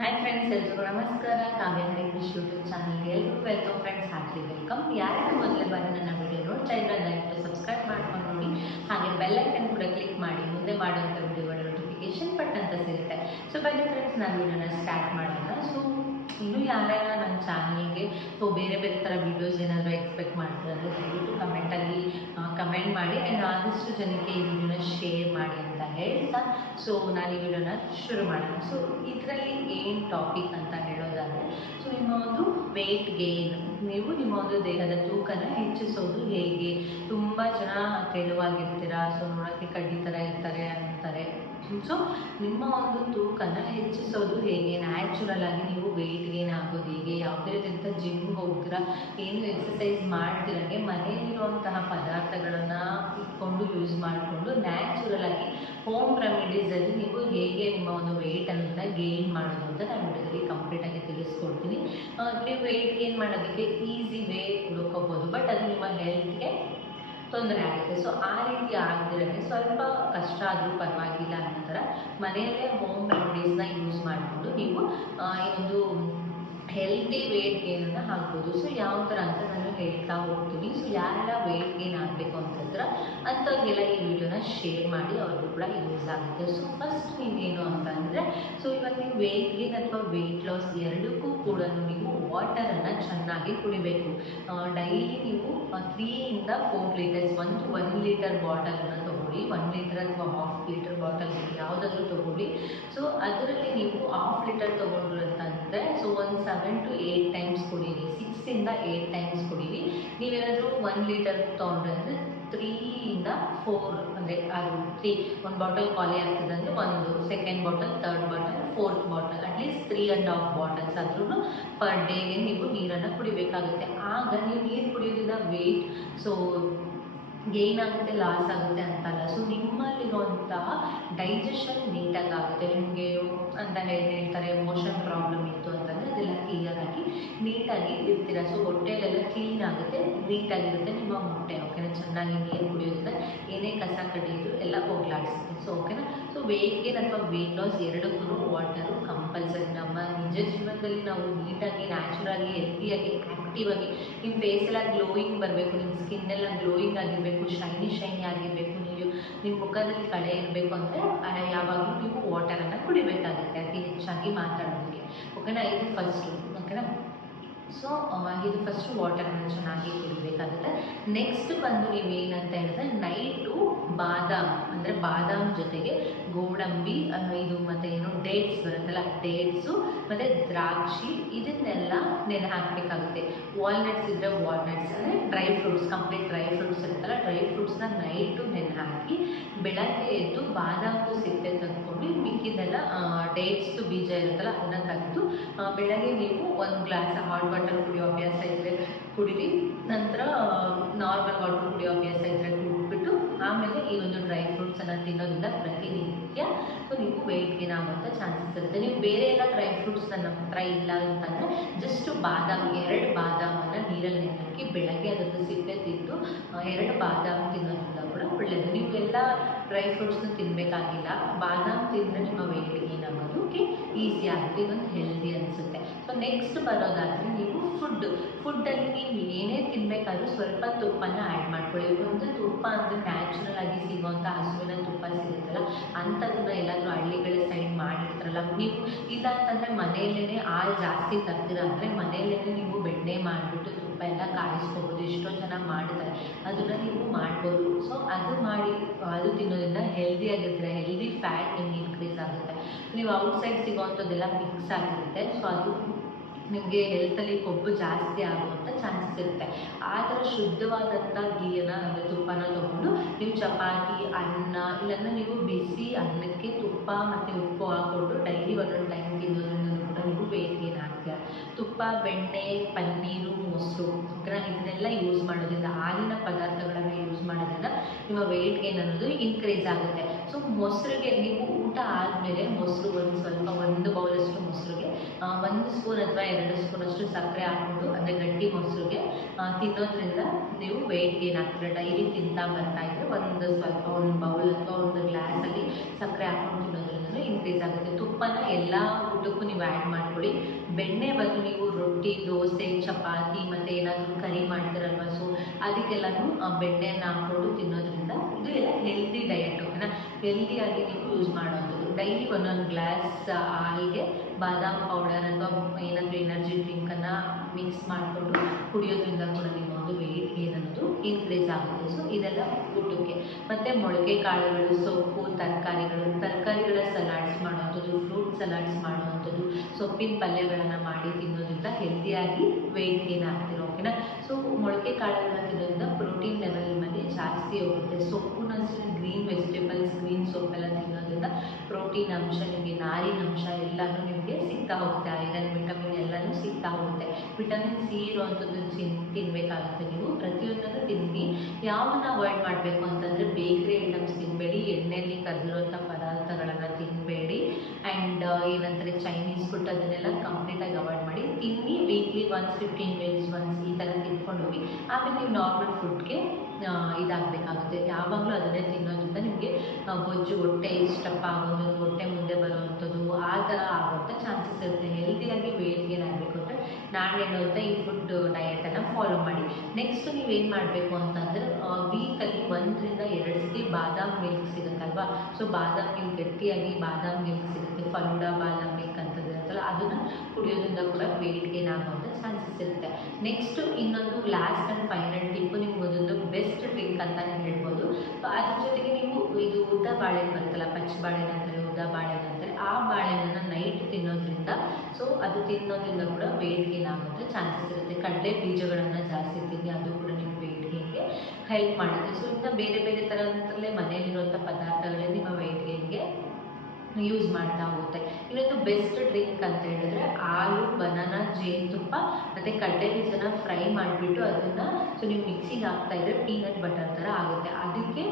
Hi friends, ಎಲ್ರಿಗೂ ನಮಸ್ಕಾರ. ಕಾವ್ಯ Harikrishna YouTube ಚಾನಲ್ಗೆ ಎಲ್ರಿಗೂ ವೆಲ್ಕಮ್ ಫ್ರೆಂಡ್ಸ್, ಹಾರ್ಟ್ಲಿ ವೆಲ್ಕಮ್. ಯಾರ್ಯಾರು ಮೊದಲೇ ಬಾರಿ ನನ್ನ ವಿಡಿಯೋ ನೋಡ್ತಾ ಇದ್ರೆ ದಯವಿಟ್ಟು ಸಬ್ಸ್ಕ್ರೈಬ್ ಮಾಡ್ಕೊಂಡು ನೋಡಿ, ಹಾಗೆ ಬೆಲ್ ಐಕನ್ ಕೂಡ ಕ್ಲಿಕ್ ಮಾಡಿ. ಮುಂದೆ ಮಾಡುವಂಥ ವಿಡಿಯೋಗಳ ನೋಟಿಫಿಕೇಶನ್ ಪಟ್ ಅಂತ ಸಿಗುತ್ತೆ. ಸೊ ಬನ್ನಿ ಫ್ರೆಂಡ್ಸ್, ನಾನು ವಿಡಿಯೋನ ಸ್ಟಾರ್ಟ್ ಮಾಡೋಣ. ಸೊ ಇನ್ನೂ ಯಾರ್ಯಾರ ನನ್ನ ಚಾನಲ್ಗೆ ಬೇರೆ ಬೇರೆ ಥರ ವೀಡಿಯೋಸ್ ಏನಾದರೂ ಎಕ್ಸ್ಪೆಕ್ಟ್ ಮಾಡ್ತಿದ್ದಾರೆ ದಯವಿಟ್ಟು ಕಮೆಂಟಲ್ಲಿ ಕಮೆಂಟ್ ಮಾಡಿ. ಆ್ಯಂಡ್ ಆದಷ್ಟು ಜನಕ್ಕೆ ಈ ವಿಡಿಯೋನ ಶೇರ್ ಮಾಡಿ ಅಂತ ಹೇಳ್ತಾ, ಸೊ ನಾನು ಈ ವಿಡಿಯೋನ ಶುರು ಮಾಡೋಣ. ಸೊ ಇದರಲ್ಲಿ ಏನು ಟಾಪಿಕ್ ಅಂತ ಹೇಳೋದಾದರೆ, ಸೊ ನಿಮ್ಮ ಒಂದು ವೆಯ್ಟ್ ಗೇನ್, ನೀವು ನಿಮ್ಮ ಒಂದು ದೇಹದ ತೂಕನ ಹೆಚ್ಚಿಸೋದು ಹೇಗೆ. ತುಂಬ ಜನ ತೆಳುವಾಗಿರ್ತೀರಾ, ಸೊ ನೋಡೋಕ್ಕೆ ಕಡ್ಡಿ ಥರ ಇರ್ತಾರೆ ಅಂತಾರೆ. ಸೊ ನಿಮ್ಮ ಒಂದು ತೂಕನ ಹೆಚ್ಚಿಸೋದು ಹೇಗೆ, ನ್ಯಾಚುರಲ್ ಆಗಿ ನೀವು ವೆಯ್ಟ್ ಗೇನ್ ಆಗೋದು ಹೇಗೆ, ಯಾವುದೇ ರೀತಿಯ ಜಿಮ್ಗೆ ಹೋಗ್ತೀರಾ, ಏನು ಎಕ್ಸಸೈಸ್ ಮಾಡ್ತಿರಂಗೆ ಮನೆಯಲ್ಲಿರುವಂತಹ ಪದಾರ್ಥಗಳನ್ನು ಇಟ್ಕೊಂಡು ಯೂಸ್ ಮಾಡಿಕೊಂಡು ನ್ಯಾಚುರಲ್ ಆಗಿ ಹೋಮ್ ರೆಮಿಡೀಸಲ್ಲಿ ನೀವು ಹೇಗೆ ನಿಮ್ಮ ಒಂದು ವೆಯ್ಟ್ ಅನ್ನೋದನ್ನ ಗೇನ್ ಮಾಡೋದು ಅಂತ ನಾನು ವಿಡಿಯೋದಲ್ಲಿ ಕಂಪ್ಲೀಟಾಗಿ ತಿಳಿಸ್ಕೊಡ್ತೀನಿ. ನೀವು ವೆಯ್ಟ್ ಗೇನ್ ಮಾಡೋದಕ್ಕೆ ಈಸಿ ವೇ ಹುಡುಕೋಬೋದು, ಬಟ್ ಅದು ನಿಮ್ಮ ಹೆಲ್ತ್ಗೆ ತೊಂದರೆ ಆಗುತ್ತೆ. ಸೊ ಆ ರೀತಿ ಆಗದಿರೋಕ್ಕೆ ಸ್ವಲ್ಪ ಕಷ್ಟ ಆದರೂ ಪರವಾಗಿಲ್ಲ ಅನ್ನೋ ಥರ ಮನೆಯಲ್ಲೇ ಹೋಮ್ ರೆಮಿಡೀಸ್ನ ಯೂಸ್ ಮಾಡಿಕೊಂಡು ನೀವು ಈ ಒಂದು ಹೆಲ್ತಿ ವೆಯ್ಟ್ ಗೇನನ್ನು ಆಗ್ಬೋದು. ಸೊ ಯಾವ ಥರ ಅಂತ ನಾನು ಹೇಳ್ತಾ ಹೋಗ್ತೀನಿ. ಸೊ ಯಾರೆಲ್ಲ ವೆಯ್ಟ್ ಗೇನ್ ಆಗಬೇಕು ಅಂತಂದ್ರೆ ಅಂಥವ್ರಿಗೆಲ್ಲ ಈ ವಿಡಿಯೋನ ಶೇರ್ ಮಾಡಿ, ಅವ್ರಿಗೂ ಕೂಡ ಯೂಸ್ ಆಗುತ್ತೆ. ಸೊ ಫಸ್ಟ್ ನೀವೇನು ಅಂತ ಅಂದರೆ, ಸೊ ಇವಾಗ ನೀವು ವೆಯ್ಟ್ ಗೇನ್ ಅಥವಾ ವೆಯ್ಟ್ ಲಾಸ್ ಎರಡಕ್ಕೂ ಕೂಡ ನೀವು ವಾಟರನ್ನು ಚೆನ್ನಾಗಿ ಕುಡಿಬೇಕು. ಡೈಲಿ ನೀವು 3 ಇಂದ 4 ಲೀಟರ್ಸ್, 1 ಲೀಟರ್ ಬಾಟಲನ್ನು ತೊಗೊಳ್ಳಿ. 1 ಲೀಟರ್ ಅಥವಾ ಹಾಫ್ ಲೀಟರ್ ಬಾಟಲ್ ಯಾವುದಾದ್ರೂ ತೊಗೊಳ್ಳಿ. ಸೊ ಅದರಲ್ಲಿ ನೀವು ಹಾಫ್ ಲೀಟರ್ ತೊಗೊಂಡ್ರು ಅಂತಂದರೆ, ಸೊ ಒಂದು 7 to 8 ಟೈಮ್ಸ್ ಕುಡೀರಿ. 6 ಇಂದ 8 ಟೈಮ್ಸ್ ಕುಡೀರಿ. ನೀವೇನಾದರೂ 1 ಲೀಟರ್ ತೊಗೊಂಡ್ರೆ ಅಂದರೆ 3 ಇಂದ 4 ಅಂದರೆ ಅದು 3 ಒಂದು ಬಾಟಲ್ ಖಾಲಿ ಆಗ್ತದೆ ಅಂದರೆ ಒಂದು second bottle, third bottle, fourth bottle, at least 3.5 bottles ಆದ್ರೂ ಪರ್ ಡೇಗೆ ನೀವು ನೀರನ್ನು ಕುಡಿಬೇಕಾಗುತ್ತೆ. ಆಗ ನೀವು ನೀರು ಕುಡಿಯೋದ್ರಿಂದ ವೆಯ್ಟ್ ಸೊ ಗೇನ್ ಆಗುತ್ತೆ, ಲಾಸ್ ಆಗುತ್ತೆ ಅಂತಲ್ಲ. ಸೊ ನಿಮ್ಮಲ್ಲಿರುವಂತಹ ಡೈಜೆಷನ್ ನೀಟಾಗಿ ಆಗುತ್ತೆ. ನಿಮಗೆ ಅಂತ ಹೇಳ್ತಾರೆ ಮೋಷನ್ ಪ್ರಾಬ್ಲಮ್ ಇತ್ತು ಅಂತಂದರೆ ಅದೆಲ್ಲ ಕ್ಲಿಯರ್ ಆಗಿ ನೀಟಾಗಿ ಇರ್ತೀರ. ಸೊ ಹೊಟ್ಟೆಲೆಲ್ಲ ಕ್ಲೀನ್ ಆಗುತ್ತೆ, ನೀಟಾಗಿರುತ್ತೆ ನಿಮ್ಮ ಹೊಟ್ಟೆ. ಓಕೆನಾ? ಚೆನ್ನಾಗಿ ನೀರು ಕುಡಿಯೋದ್ರಿಂದ ಏನೇ ಕಸ ಕಡಿಯೋದು ಎಲ್ಲ ಹೋಗ್ಲಾಡಿಸುತ್ತೆ. ಸೊ ಓಕೆನಾ? ಸೊ ವೆಯ್ಟ್ ಗೇನ್ ಅಥವಾ ವೆಯ್ಟ್ ಲಾಸ್ ಎರಡಕ್ಕೂ ವಾಟರು ಕಂಪಲ್ಸರಿ. ನಮ್ಮ ನಿಜ ಜೀವನದಲ್ಲಿ ನಾವು ನೀಟಾಗಿ, ನ್ಯಾಚುರಲಾಗಿ, ಹೆಲ್ತಿಯಾಗಿ, ಆ್ಯಕ್ಟಿವ್ ಆಗಿ, ನಿಮ್ಮ ಫೇಸ್ ಎಲ್ಲ ಗ್ಲೋಯಿಂಗ್ ಬರಬೇಕು, ನಿಮ್ಮ ಸ್ಕಿನ್ ಎಲ್ಲ ಗ್ಲೋಯಿಂಗ್ ಆಗಿರಬೇಕು, ಶೈನಿ ಆಗಿರಬೇಕು, ನಿಮ್ಮ ಮುಖದಲ್ಲಿ ಕಳೆ ಇರಬೇಕು ಅಂದರೆ ಯಾವಾಗಲೂ ನೀವು ವಾಟರನ್ನು ಕುಡಿಬೇಕಾಗುತ್ತೆ, ಅತಿ ಹೆಚ್ಚಾಗಿ ಮಾತಾಡೋದಕ್ಕೆ. ಓಕೆನಾ? ಇದು ಫಸ್ಟು. ಓಕೆನಾ? ಸೊ ಇದು ಫಸ್ಟು ವಾಟರನ್ನು ಚೆನ್ನಾಗಿ ಕುಡಿಬೇಕಾಗುತ್ತೆ. ನೆಕ್ಸ್ಟ್ ಬಂದು ನೀವು ಏನಂತ ಹೇಳಿದ್ರೆ, ನೈಟು ಬಾದಾಮ್ ಅಂದರೆ ಬಾದಾಮ್ ಜೊತೆಗೆ ಗೋಡಂಬಿ, ಇದು ಮತ್ತು ಏನು ಡೇಟ್ಸ್ ಬರುತ್ತಲ್ಲ, ಡೇಟ್ಸು ಮತ್ತು ದ್ರಾಕ್ಷಿ, ಇದನ್ನೆಲ್ಲ ನೆನೆ ಹಾಕಬೇಕಾಗುತ್ತೆ. ವಾಲ್ನಟ್ಸ್ ಇದ್ದರೆ ವಾಲ್ನಟ್ಸ್ ಅಂದರೆ dry fruits, complete dry fruits ಇರುತ್ತಲ್ಲ, ಡ್ರೈ ಫ್ರೂಟ್ಸ್ನ ನೈಟು ನೆನೆ ಹಾಕಿ ಬೆಳಗ್ಗೆ ಎದ್ದು ಬಾದಾಮು ಸಿಪ್ಪೆ ತೆಗೆದುಕೊಂಡು ಮಿಕ್ಕಿದೆಲ್ಲ ಡೇಟ್ಸ್ದು ಬೀಜ ಇರುತ್ತಲ್ಲ ಅದನ್ನು ತೆಗೆದು ಬೆಳಗ್ಗೆ ನೀವು ಒಂದು ಗ್ಲಾಸ್ ಹಾಟ್ ವಾಟರ್ ಕುಡಿಯೋ ಅಭ್ಯಾಸ ಇದ್ದರೆ ಕುಡಿರಿ. ನಂತರ ನಾರ್ಮಲ್ ವಾಟರ್ ಕುಡಿಯೋ ಅಭ್ಯಾಸ ಇದ್ದರೆ ಕುಡಿದ್ಬಿಟ್ಟು ಆಮೇಲೆ ಈ ಒಂದು ಡ್ರೈ ಫ್ರೂಟ್ಸನ್ನು ತಿನ್ನೋದ್ರಿಂದ ಪ್ರತಿನಿತ್ಯ ಸೊ ನೀವು ವೆಯ್ಟ್ ಗೇನ್ ಆಗುವಂಥ ಚಾನ್ಸಸ್ ಇರುತ್ತೆ. ನೀವು ಬೇರೆ ಎಲ್ಲ ಡ್ರೈ ಫ್ರೂಟ್ಸ್ ನಮ್ಮ ಹತ್ರ ಇಲ್ಲ ಅಂತಂದರೆ ಜಸ್ಟ್ ಬಾದಾಮ್, 2 ಬಾದಾಮನ್ನು ನೀರಲ್ಲಿ ನೆನೆ ಹಾಕಿ ಬೆಳಗ್ಗೆ ಅದನ್ನು ಸಿಪ್ಪೆ ತಿಂದು 2 ಬಾದಾಮ್ ತಿನ್ನೋದ್ರಿಂದ ಕೂಡ ಒಳ್ಳೆಯದು. ನೀವು ಎಲ್ಲ ಡ್ರೈ ಫ್ರೂಟ್ಸ್ನ ತಿನ್ನಬೇಕಾಗಿಲ್ಲ, ಬಾದಾಮ್ ತಿಂದರೆ ನಿಮ್ಮ ವೆಯ್ಟ್ ಗೇನ್ ಆಗೋದಕ್ಕೆ ಈಸಿ ಆಗುತ್ತೆ, ಇದೊಂದು ಹೆಲ್ದಿ ಅನಿಸುತ್ತೆ. ಸೊ ನೆಕ್ಸ್ಟ್ ಬರೋದಾದರೆ ನೀವು ಫುಡ್ಡಲ್ಲಿ ನೀವು ಏನೇ ತಿನ್ನಬೇಕಾದ್ರೂ ಸ್ವಲ್ಪ ತುಪ್ಪನ ಆ್ಯಡ್ ಮಾಡ್ಕೊಳ್ಳಿ. ಒಂದು ತುಪ್ಪ ಅಂದರೆ ನ್ಯಾಚುರಲ್ ಆಗಿ ಸಿಗುವಂಥ ಹಸುವಿನ ತುಪ್ಪ ಸಿಗುತ್ತಲ್ಲ ಅಂಥದನ್ನ ಎಲ್ಲಾದರೂ ಹಳ್ಳಿಗಳ ಸೈಡ್ ಮಾಡಿರ್ತಾರಲ್ಲ, ನೀವು ಇಲ್ಲ ಅಂತಂದರೆ ಮನೆಯಲ್ಲೇ ಹಾಲು ಜಾಸ್ತಿ ತರ್ತೀರ ಅಂದರೆ ಮನೆಯಲ್ಲೇ ನೀವು ಬೆಣ್ಣೆ ಮಾಡಿಬಿಟ್ಟು ತುಪ್ಪ ಎಲ್ಲ ಕಾಯಿಸ್ಕೋಬೋದು. ಎಷ್ಟೋ ಜನ ಮಾಡ್ತಾರೆ, ಅದನ್ನು ನೀವು ಮಾಡ್ಬೋದು. ಸೊ ಅದು ಮಾಡಿ ಅದು ತಿನ್ನೋದ್ರಿಂದ ಹೆಲ್ದಿಯಾಗಿರ್ತೀರ, ಹೆಲ್ದಿ ಫ್ಯಾಟ್ ನಿಮ್ಗೆ ಇನ್ಕ್ರೀಸ್ ಆಗುತ್ತೆ. ನೀವು ಔಟ್ಸೈಡ್ ಸಿಗೋವಂಥದ್ದೆಲ್ಲ ಮಿಕ್ಸ್ ಆಗಿರುತ್ತೆ, ಸೊ ಅದು ನಿಮಗೆ ಹೆಲ್ತಲ್ಲಿ ಕೊಬ್ಬು ಜಾಸ್ತಿ ಆಗುವಂಥ ಚಾನ್ಸಸ್ ಇರುತ್ತೆ. ಆ ಥರ ಶುದ್ಧವಾದಂಥ ಗೀಯನ್ನು ಅಂದರೆ ತುಪ್ಪನ ತೊಗೊಂಡು ನೀವು ಚಪಾತಿ, ಅನ್ನ, ಇಲ್ಲಾಂದರೆ ನೀವು ಬಿಸಿ ಅನ್ನಕ್ಕೆ ತುಪ್ಪ ಮತ್ತು ಉಪ್ಪು ಹಾಕ್ಕೊಂಡು ಡೈಲಿ ಒಂದೊಂದು ಟೈಮ್ ತಿನ್ನೋದ್ರಿಂದ ಕೂಡ ನೀವು ವೆಯ್ಟ್ ಗೇನ್ ಆಗ್ತೀರ. ತುಪ್ಪ, ಬೆಣ್ಣೆ, ಪನ್ನೀರು, ಮೊಸರು ಇದನ್ನೆಲ್ಲ ಯೂಸ್ ಮಾಡೋದ್ರಿಂದ, ಹಾಲಿನ ಪದಾರ್ಥಗಳನ್ನು ಯೂಸ್ ಮಾಡೋದ್ರಿಂದ ನಿಮ್ಮ ವೆಯ್ಟ್ ಗೇನ್ ಅನ್ನೋದು ಇನ್ಕ್ರೀಸ್ ಆಗುತ್ತೆ. ಸೊ ಮೊಸರಿಗೆ ನೀವು ಊಟ ಆದಮೇಲೆ ಮೊಸರು ಒಂದು ಬೌಲಷ್ಟು ಮೊಸರಿಗೆ 1 ಸ್ಪೂನ್ ಅಥವಾ 2 ಸ್ಪೂನಷ್ಟು ಸಕ್ಕರೆ ಹಾಕ್ಕೊಂಡು, ಅಂದರೆ ಗಟ್ಟಿ ಮೊಸರಿಗೆ ತಿನ್ನೋದ್ರಿಂದ ನೀವು ವೆಯ್ಟ್ ಗೇನ್ ಆಗ್ತೀರ. ಡೈಲಿ ತಿಂತಾ ಬರ್ತಾ ಇದ್ದರೆ ಒಂದು ಬೌಲ್ ಅಥವಾ ಒಂದು ಗ್ಲಾಸಲ್ಲಿ ಸಕ್ಕರೆ ಹಾಕ್ಕೊಂಡು ತಿನ್ನೋದ್ರಿಂದ ಅಂದರೆ ಇನ್ಕ್ರೀಸ್ ಆಗುತ್ತೆ. ತುಪ್ಪನ ಎಲ್ಲ ಊಟಕ್ಕೂ ನೀವು ಆ್ಯಡ್ ಮಾಡ್ಕೊಳ್ಳಿ. ಬೆಣ್ಣೆ ಬದಲು ನೀವು ರೊಟ್ಟಿ, ದೋಸೆ, ಚಪಾತಿ ಮತ್ತು ಏನಾದರೂ ಕರಿ ಮಾಡ್ತೀರಲ್ವ, ಸೊ ಅದಕ್ಕೆಲ್ಲನೂ ಬೆಣ್ಣೆಯನ್ನು ಹಾಕ್ಕೊಂಡು ತಿನ್ನೋದ್ರಿಂದ ಇದು ಎಲ್ಲ ಹೆಲ್ದಿ ಡಯಟ್. ಓಕೆನಾ, ಹೆಲ್ದಿಯಾಗಿ ನೀವು ಯೂಸ್ ಮಾಡೋವಂಥದ್ದು. ಡೈಲಿ ಒಂದೊಂದು ಗ್ಲಾಸ್ ಹಾಲಿಗೆ ಬಾದಾಮ್ ಪೌಡರ್ ಅಥವಾ ಏನಾದರೂ ಎನರ್ಜಿ ಡ್ರಿಂಕನ್ನು ಮಿಕ್ಸ್ ಮಾಡಿಕೊಂಡು ಕುಡಿಯೋದ್ರಿಂದ ಕೂಡ ನಿಮ್ಮ ಒಂದು ವೆಯ್ಟ್ ಗೇನ್ ಅನ್ನೋದು ಇನ್ಕ್ರೀಸ್ ಆಗುತ್ತೆ. ಸೊ ಇದೆಲ್ಲ ಊಟಕ್ಕೆ. ಮತ್ತು ಮೊಳಕೆ ಕಾಳುಗಳು, ಸೊಪ್ಪು, ತರಕಾರಿಗಳ ಸಲಾಡ್ಸ್ ಮಾಡುವಂಥದ್ದು, ಫ್ರೂಟ್ ಸಲಾಡ್ಸ್ ಮಾಡುವಂಥದ್ದು, ಸೊಪ್ಪಿನ ಪಲ್ಯಗಳನ್ನು ಮಾಡಿ ತಿನ್ನೋದ್ರಿಂದ ಹೆಲ್ದಿಯಾಗಿ ವೆಯ್ಟ್ ಗೇನ್ ಆಗ್ತಿರೋ. ಓಕೆನಾ, ಸೊ ಮೊಳಕೆ ಕಾಳುಗಳನ್ನ ತಿನ್ನೋದ್ರಿಂದ ಪ್ರೋಟೀನ್ ಲೆವೆಲ್ ನಿಮ್ಮಲ್ಲಿ ಜಾಸ್ತಿ ಹೋಗುತ್ತೆ. ಸೊಪ್ಪುನ ಗ್ರೀನ್ ವೆಜಿಟೇಬಲ್ಸ್, ಗ್ರೀನ್ ಸೊಪ್ಪೆಲ್ಲ ತಿನ್ನೋದ್ರಿಂದ ಪ್ರೋಟೀನ್ ಅಂಶ, ನಿಮಗೆ ನಾರಿನ ಅಂಶ ಎಲ್ಲನೂ ನಿಮಗೆ ಸಿಗ್ತಾ ಹೋಗುತ್ತೆ. ಐರನ್, ವಿಟಮಿನ್ ಎಲ್ಲನೂ ಸಿಗ್ತಾ ಹೋಗುತ್ತೆ. ವಿಟಮಿನ್ ಸಿ ಇರುವಂಥದ್ದು ತಿನ್ನಬೇಕಾಗುತ್ತೆ. ನೀವು ಪ್ರತಿಯೊಂದನ್ನು ತಿನ್ನಿ. ಯಾವನ್ನ ಅವಾಯ್ಡ್ ಮಾಡಬೇಕು ಅಂತಂದರೆ ಬೇಕ್ರಿ ಐಟಮ್ಸ್ ತಿನ್ನಬೇಡಿ, ಎಣ್ಣೆಯಲ್ಲಿ ಕರೆದಿರುವಂಥ ಪದಾರ್ಥಗಳನ್ನು ತಿನ್ನಬೇಡಿ. ಆ್ಯಂಡ್ ಏನಂತಾರೆ ಚೈನೀಸ್ ಫುಡ್ ಅದನ್ನೆಲ್ಲ ಕಂಪ್ಲೀಟಾಗಿ ಅವಾಯ್ಡ್ ಮಾಡಿ. ತಿನ್ನಿ ವೀಕ್ಲಿ ಒನ್ಸ್, 15 ಡೇಸ್ ಒನ್ಸ್ ಈ ಥರ ತಿನ್ಕೊಂಡು ಹೋಗಿ. ಆಮೇಲೆ ನೀವು ನಾರ್ಮಲ್ ಫುಡ್ಗೆ ಇದಾಗಬೇಕಾಗುತ್ತೆ. ಯಾವಾಗಲೂ ಅದನ್ನೇ ತಿನ್ನೋದ್ರಿಂದ ನಿಮಗೆ ಬೊಜ್ಜು, ಹೊಟ್ಟೆ ಇಷ್ಟಪ್ಪ ಆಗೋದು, ಹೊಟ್ಟೆ ಮುಂದೆ ಬರುವಂಥದ್ದು ಆ ಥರ ಆಗುವಂಥ ಚಾನ್ಸಸ್ ಇರುತ್ತೆ. ಹೆಲ್ದಿಯಾಗಿ ವೆಯ್ಟ್ ಗೇನ್ ಆಗಬೇಕು ಅಂದರೆ ನಾನು ಹೇಳುವಂಥ ಈ ಫುಡ್ ಡಯಟನ್ನು ಫಾಲೋ ಮಾಡಿ. ನೆಕ್ಸ್ಟ್ ನೀವೇನು ಮಾಡಬೇಕು ಅಂತಂದರೆ ವೀಕಲ್ಲಿ 1 ರಿಂದ 2 ಸತಿ ಬಾದಾಮ್ ಮಿಲ್ಕ್ ಸಿಗುತ್ತಲ್ವ, ಸೊ ಬಾದಾಮ್ ಮಿಲ್ಕ್, ಗಟ್ಟಿಯಾಗಿ ಬಾದಾಮ್ ಮಿಲ್ಕ್ ಸಿಗುತ್ತೆ, ಫಲೂಡಾ ಬಾದಾಮ್ ಮಿಲ್ಕ್ ಅಂತದ್ದು ಇರುತ್ತಲ್ಲ, ಅದನ್ನು ಕುಡಿಯೋದ್ರಿಂದ ಕೂಡ ವೆಯ್ಟ್ ಗೇನ್ ಆಗುವಂಥ ಚಾನ್ಸಸ್ ಇರುತ್ತೆ. ನೆಕ್ಸ್ಟ್ ಇನ್ನೊಂದು ಲಾಸ್ಟ್ ಆ್ಯಂಡ್ ಫೈನಲ್ ಟಿಪ್ಪು, ನಿಮ್ಗೆ ಒಂದೊಂದು ಬೆಸ್ಟ್ ಡ್ರಿಂಕ್ ಅಂತಲೇ ಹೇಳ್ಬೋದು. ಅದ್ರ ಜೊತೆಗೆ ನೀವು ಇದು ಉದ್ದ ಬಾಳೆಹಣ್ಣು ಬರುತ್ತಲ್ಲ, ಪಚ್ಚ ಬಾಳೆಹಣ್ಣು ಅಂತಾರೆ, ಉದ್ದ ಬಾಳೆಹಣ್ಣು ಅಂತಾರೆ, ಆ ಬಾಳೆಹಣ್ಣನ್ನು ನೈಟ್ ತಿನ್ನೋದ್ರಿಂದ, ಸೊ ಅದು ತಿನ್ನೋದ್ರಿಂದ ಕೂಡ ವೆಯ್ಟ್ ಗೇನ್ ಆಗುವಂಥ ಚಾನ್ಸಸ್ ಇರುತ್ತೆ. ಕಡಲೆ ಬೀಜಗಳನ್ನು ಜಾಸ್ತಿ ತಿನ್ನಿ, ಅದು ಕೂಡ ನಿಮ್ಮ ವೆಯ್ಟ್ ಗೇನ್ಗೆ ಹೆಲ್ಪ್ ಮಾಡುತ್ತೆ. ಸೊ ಇಂಥ ಬೇರೆ ಬೇರೆ ಥರದಲ್ಲೇ ಮನೆಯಲ್ಲಿರುವಂಥ ಪದಾರ್ಥಗಳೇ ನಿಮ್ಮ ವೆಯ್ಟ್ ಗೇನ್ಗೆ ಯೂಸ್ ಮಾಡ್ತಾ ಹೋಗುತ್ತೆ. ಇನ್ನೊಂದು ಬೆಸ್ಟ್ ಡ್ರಿಂಕ್ ಅಂತ ಹೇಳಿದ್ರೆ ಹಾಲು, ಬನಾನಾ, ಜೇನುತುಪ್ಪ ಮತ್ತು ಕಡಲೆ ಬೀಜನ ಫ್ರೈ ಮಾಡಿಬಿಟ್ಟು ಅದನ್ನು ಸೊ ನೀವು ಮಿಕ್ಸಿಗೆ ಹಾಕ್ತಾಯಿದ್ರೆ ಪೀನಟ್ ಬಟರ್ ಥರ ಆಗುತ್ತೆ. ಅದಕ್ಕೆ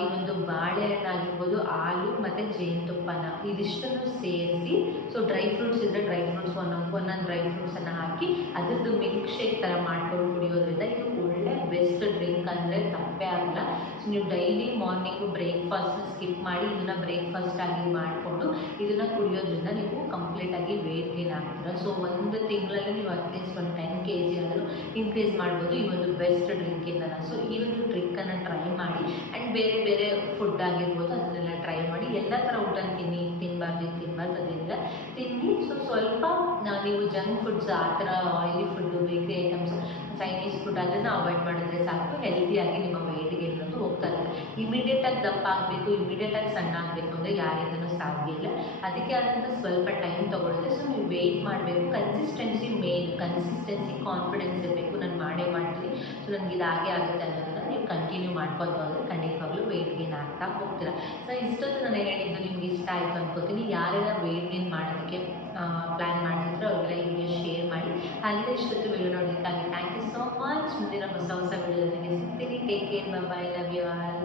ಈ ಒಂದು ಬಾಳೆಹಣ್ಣಾಗಿರ್ಬೋದು, ಹಾಲು ಮತ್ತು ಜೇನುತುಪ್ಪನ ಇದಿಷ್ಟನ್ನು ಸೇರಿಸಿ, ಸೊ ಡ್ರೈ ಫ್ರೂಟ್ಸ್ ಇದ್ದರೆ ಡ್ರೈ ಫ್ರೂಟ್ಸ್ ಒಂದೊಂದು ಡ್ರೈ ಫ್ರೂಟ್ಸನ್ನು ಹಾಕಿ ಅದರದ್ದು ಮಿಲ್ಕ್ ಶೇಕ್ ಥರ ಮಾಡ್ಕೊಂಡು ಕುಡಿಯೋದ್ರಿಂದ ಇದು ಒಳ್ಳೆ ಬೆಸ್ಟ್ ಡ್ರಿಂಕ್ ಅಂದರೆ ತಪ್ಪೇ ಆಗಲ್ಲ. ಸೊ ನೀವು ಡೈಲಿ ಮಾರ್ನಿಂಗು ಬ್ರೇಕ್ಫಾಸ್ಟ್ನ ಸ್ಕಿಪ್ ಮಾಡಿ ಇದನ್ನು ಬ್ರೇಕ್ಫಾಸ್ಟ್ ಆಗಿ ಮಾಡಿಕೊಂಡು ಇದನ್ನು ಕುಡಿಯೋದ್ರಿಂದ ನೀವು ಕಂಪ್ಲೀಟಾಗಿ ವೆಯ್ಟ್ ಗೇನ್ ಆಗ್ತೀರ. ಸೊ 1 ತಿಂಗಳಲ್ಲಿ ನೀವು ಅಟ್ಲೀಸ್ಟ್ ಒಂದು 10 kg ಆದರೂ ಇನ್ಕ್ರೀಸ್ ಮಾಡ್ಬೋದು ಈ ಒಂದು ಬೆಸ್ಟ್ ಡ್ರಿಂಕಿಂದ. ಸೊ ಈ ಒಂದು ಟ್ರಿಕ್ಕನ್ನು ಟ್ರೈ ಮಾಡಿ. ಆ್ಯಂಡ್ ಬೇರೆ ಬೇರೆ ಫುಡ್ ಆಗಿರ್ಬೋದು ಅದನ್ನೆಲ್ಲ ಟ್ರೈ ಮಾಡಿ. ಎಲ್ಲ ಥರ ಊಟ ತಿನ್ನಬಾರ್ದು ಅದರಿಂದ ತಿನ್ನಿ. ಸೊ ಸ್ವಲ್ಪ ನೀವು ಜಂಕ್ ಫುಡ್ಸ್, ಆ ಥರ oily food, bakery items, Chinese food ಅದನ್ನು ಅವಾಯ್ಡ್ ಮಾಡಿದ್ರೆ ಸಾಕು. ಹೆಲ್ದಿಯಾಗಿ ನಿಮ್ಮ ವೆಯ್ಟ್ ಗೇನ್ ಅನ್ನೋದು ಹೋಗ್ತಾ ಇರುತ್ತೆ. ಇಮಿಡಿಯೇಟಾಗಿ ದಪ್ಪ ಆಗಬೇಕು, ಇಮಿಡಿಯೇಟಾಗಿ ಸಣ್ಣ ಆಗಬೇಕು ಅಂದರೆ ಯಾರಿಂದನೂ ಸಾಧ್ಯ ಇಲ್ಲ. ಅದಕ್ಕೆ ಆದಂಥ ಸ್ವಲ್ಪ ಟೈಮ್ ತೊಗೊಳುತ್ತೆ. ಸೊ ನೀವು ವೆಯ್ಟ್ ಮಾಡಬೇಕು. ಕನ್ಸಿಸ್ಟೆನ್ಸಿ ಮೇನ್, ಕನ್ಸಿಸ್ಟೆನ್ಸಿ, ಕಾನ್ಫಿಡೆನ್ಸ್ ಇರಬೇಕು. ನಾನು ಮಾಡೇ ಮಾಡ್ತೀನಿ, ಸೊ ನನಗೆ ಇದಾಗೇ ಆಗುತ್ತೆ ಅನ್ನೋದನ್ನು ನೀವು ಕಂಟಿನ್ಯೂ ಮಾಡ್ಕೊತ ಹೋದರೆ ಖಂಡಿತವಾಗ್ಲೂ ವೆಯ್ಟ್ ಗೇನ್ ಆಗ್ತಾ ಹೋಗ್ತೀರಾ. ಸೊ ಇಷ್ಟೊತ್ತು ನಾನು ಹೇಳಿದ್ದು ನಿಮ್ಗೆ ಇಷ್ಟ ಆಯಿತು ಅನ್ಕೋತೀನಿ. ಯಾರೆಲ್ಲ ವೆಯ್ಟ್ ಗೇನ್ ಮಾಡೋದಕ್ಕೆ ಪ್ಲ್ಯಾನ್ ಮಾಡ್ತಿದ್ರು ಅವ್ರಿಗೆಲ್ಲ ಈ ವಿಡಿಯೋ ಶೇರ್ ಮಾಡಿ. ಹಾಗೆ ಇಷ್ಟೊತ್ತು ವಿಡಿಯೋ ನೋಡೋದಕ್ಕಾಗಿ ಥ್ಯಾಂಕ್ ಯು ಸೋ ಮಚ್. ಮುಂದಿನ ಹೊಸ ವಿಡಿಯೋದೊಂದಿಗೆ ಸಿಗ್ತೀನಿ. Take care, bye bye, love you all.